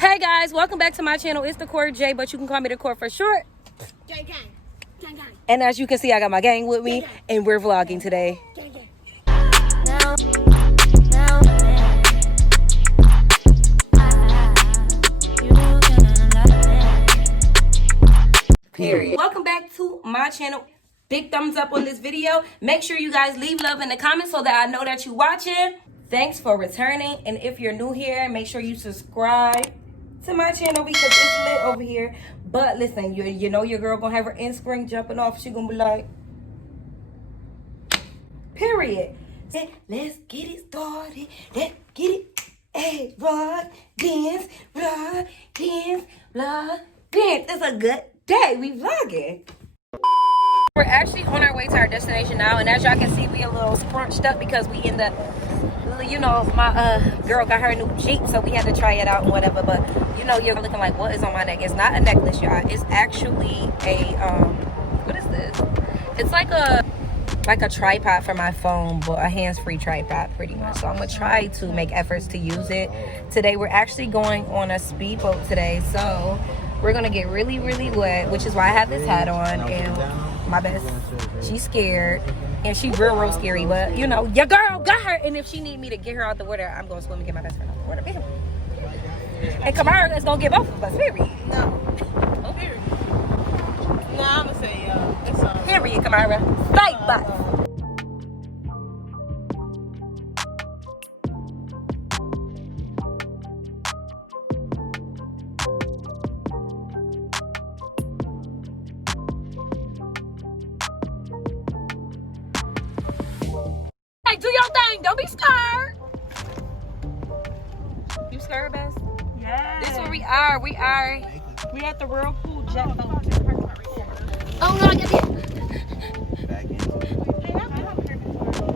Hey guys, welcome back to my channel. It's the Core J, but you can call me the Core for short. Gang, gang. Gang, gang. And as you can see, I got my gang with me, and we're vlogging today. Gang, gang. Period. Welcome back to my channel. Big thumbs up on this video. Make sure you guys leave love in the comments so that I know that you're watching. Thanks for returning. And if you're new here, make sure you subscribe to my channel because it's lit over here. But listen, you know your girl gonna have her in-spring jumping off. She gonna be like, period. Let's get it started. Let's get it. Hey, vlog, dance, vlog, dance, vlog, dance. It's a good day. We vlogging. We're actually on our way to our destination now, and as y'all can see, we a little scrunched up because we in the, you know, my girl got her new Jeep, so we had to try it out and whatever. But you know, you're looking like, what is on my neck? It's not a necklace, y'all. It's actually a what is this? It's like a tripod for my phone, but a hands-free tripod pretty much. So I'm gonna try to make efforts to use it today. We're actually going on a speedboat today, so we're gonna get really wet, which is why I have this hat on. And my best, she's scared, and she real scary, but you know, your girl got her, and if she need me to get her out the water, I'm gonna swim and get my best friend out the water. And Kamara is gonna get both of us, period. No. Oh, period. No, I'm gonna say, it's Period, Kamara. Fight bus. Hey, do your thing. Don't be scared. You scared, Bess? Yeah. This is where we are. We at the Whirlpool JET BOAT. Oh no, get it.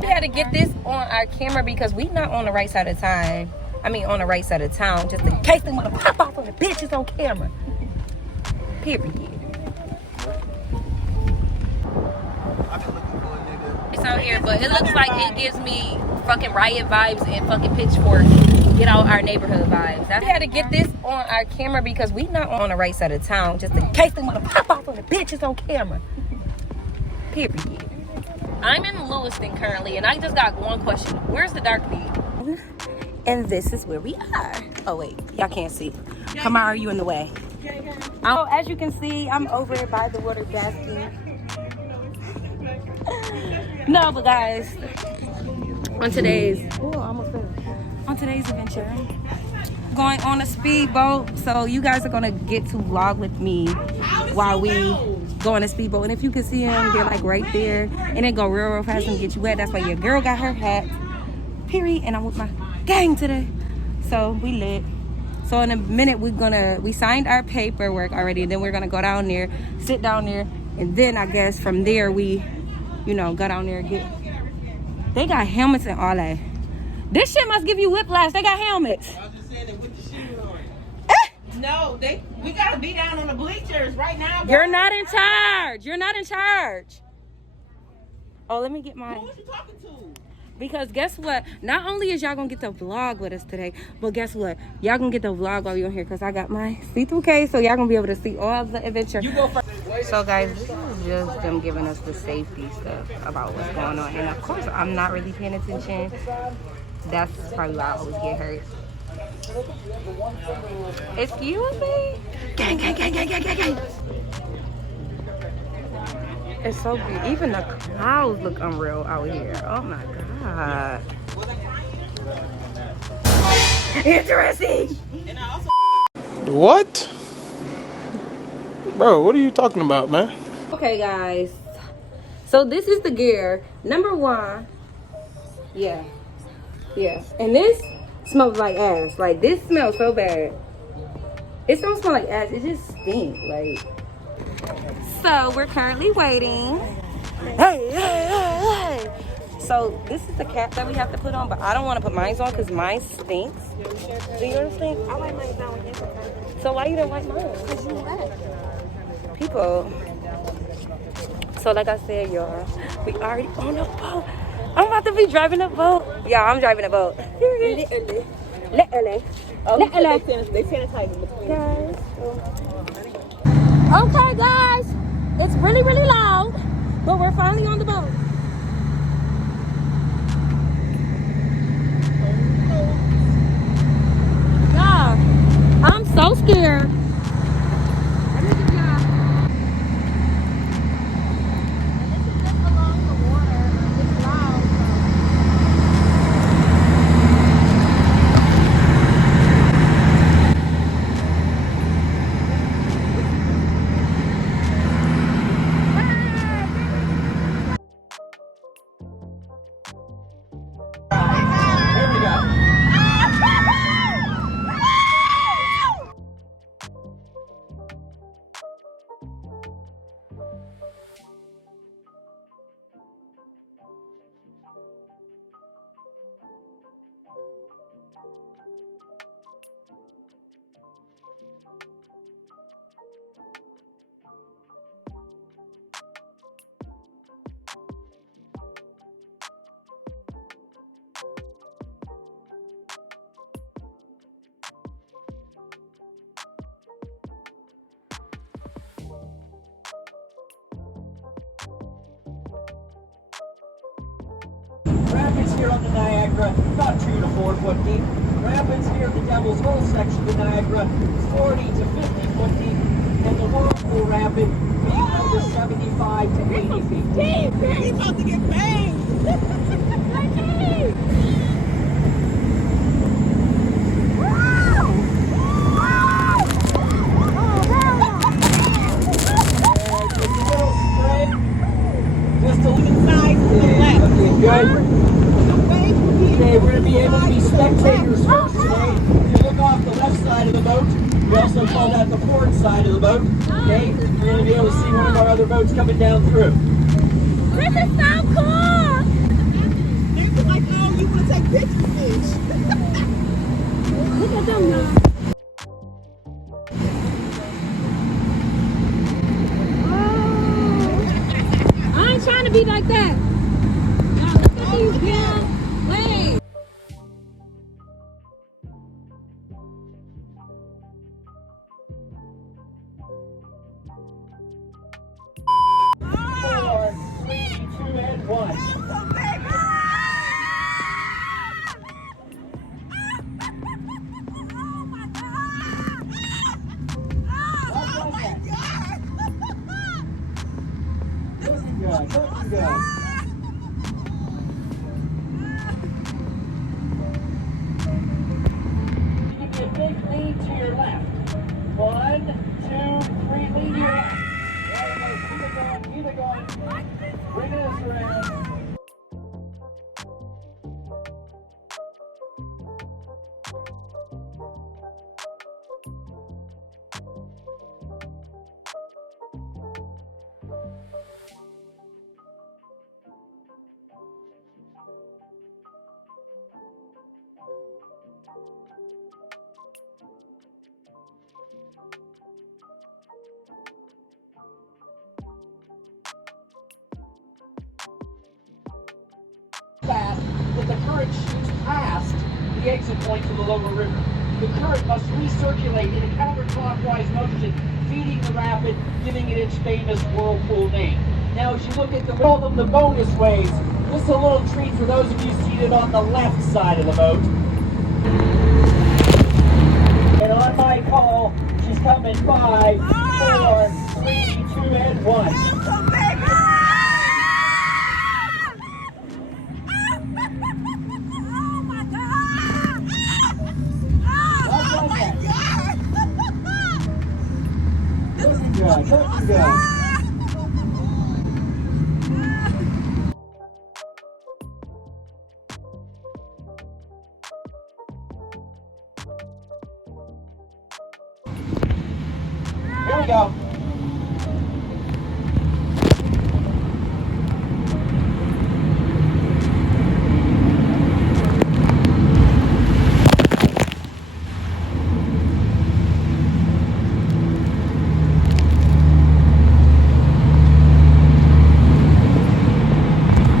We had to get this on our camera because we not on the right side of time. I mean, on the right side of town, just in case they want to pop off on the bitches on camera. Period. It's out here, but it looks like it gives me fucking riot vibes and fucking pitchfork. Get out our neighborhood vibes. We had to get this on our camera because we not on the right side of town, just in case they want to pop off on the bitches on camera. Period. I'm in Lewiston currently, and I just got one question. Where's the dark beat? And this is where we are. Oh wait, y'all can't see. Come on, are you in the way? Oh, as you can see, I'm over by the water basking. No, but guys, on today's adventure, going on a speedboat. So you guys are gonna get to vlog with me while we go on a speedboat. And if you can see them, they're like right there, and they go real fast and get you wet. That's why your girl got her hat. Period. And I'm with my gang today, so we lit. So in a minute we signed our paperwork already, and then we're gonna go down there, sit down there, and then I guess from there we, you know, go down there and get. They got helmets and all that. This shit must give you whiplash. They got helmets. I was just saying that with the shoes on. No, we gotta be down on the bleachers right now. You're not in charge. You're not in charge. Oh, let me get mine. Who was you talking to? Because guess what? Not only is y'all gonna get the vlog with us today, but guess what? Y'all gonna get the vlog while you're here because I got my see-through case, so y'all gonna be able to see all the adventure. You go first. So guys, this is just them giving us the safety stuff about what's going on. And of course, I'm not really paying attention. That's probably why I always get hurt. Excuse me? Gang. It's so good. Even the clouds look unreal out here. Oh my god. Interesting. What? Bro, what are you talking about, man? Okay, guys. So this is the gear. Number one. Yeah. And this smells like ass. Like, this smells so bad. It don't smell like ass. It just stinks. Like. So we're currently waiting. Hey. So this is the cap that we have to put on, but I don't want to put mine on because mine stinks. Do you understand? I like mine down with this. So why you don't like mine? Because you left. People. So like I said, y'all, we already on the boat. I'm about to be driving a boat. Yeah, I'm driving a boat. Literally. Oh, Literally. they sanitize in between. Guys. Okay, guys. It's really, really loud, but we're finally on the boat. Yeah. I'm so scared. Rapids here on the Niagara, about 2 to 4 foot deep. Rapids near the Devil's Hole section of the Niagara, 40 to 50 foot deep. And the Whirlpool Rapid being over 75 to 80 feet deep. He's about to get banged. Just a little side to the left. Okay, good. Okay, we're going to be able to be spectators first today. If you look off the left side of the boat, we also call that the port side of the boat. Okay, you're going to be able to see one of our other boats coming down through. This is so cool. They were like, oh, you want to take pictures, bitch. Look at them now. Oh. I ain't trying to be like that. Now look at these girls. Wait. Four, three, two, and one. Looking good. Give me a big lean to your left. 1, 2, 3, lean to your left. There you go. Keep it going. Bring us around. Fast that the current shoots past the exit point to the lower river. The current must recirculate in a counterclockwise motion, feeding the rapid, giving it its famous whirlpool name. Now, as you look at call them the bonus waves, this is a little treat for those of you seated on the left side of the boat. And on my call, she's coming 5, 4, 3, 2, and 1. Looking good. Here we go.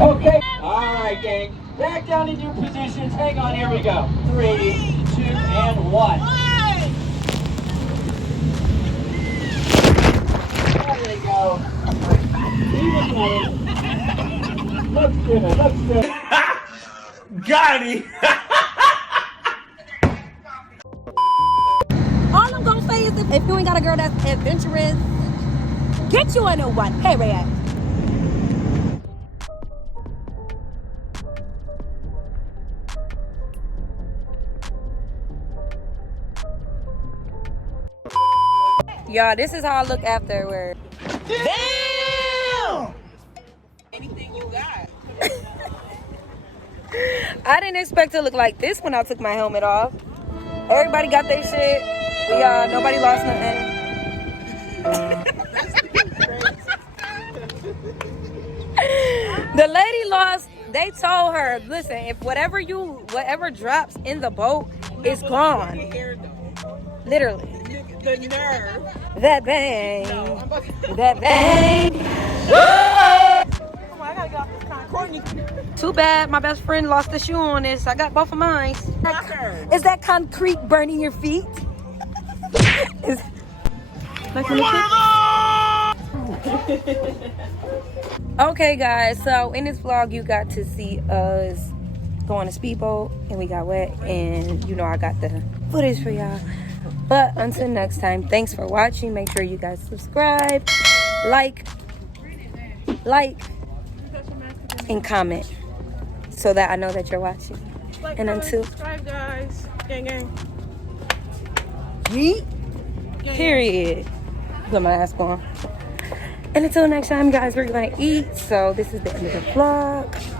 Okay. All right, gang. Back down in your positions. Hang on. Here we go. 3, 2, Yeah, that's good. Got it. All I'm gonna say is if you ain't got a girl that's adventurous, get you a new one. Period. Y'all, this is how I look afterward. Damn. Anything you got. I didn't expect to look like this when I took my helmet off. Everybody got their shit. Yeah, nobody lost nothing. The lady lost. They told her, listen, if whatever drops in the boat is gone. Literally. The nerve. That bang. That bang. Come on, I gotta get off this con. Courtney. Too bad my best friend lost the shoe on this. I got both of mine. Sucker. Is that concrete burning your feet? Is like okay, guys. So in this vlog, you got to see us go on a speedboat, and we got wet, and you know I got the footage for y'all. But until next time, thanks for watching. Make sure you guys subscribe, like, and comment so that I know that you're watching. Like, And until subscribe, guys. Gang, gang. yeet. Period. Put my mask on. And until next time, guys, we're gonna eat. So this is the end of the vlog.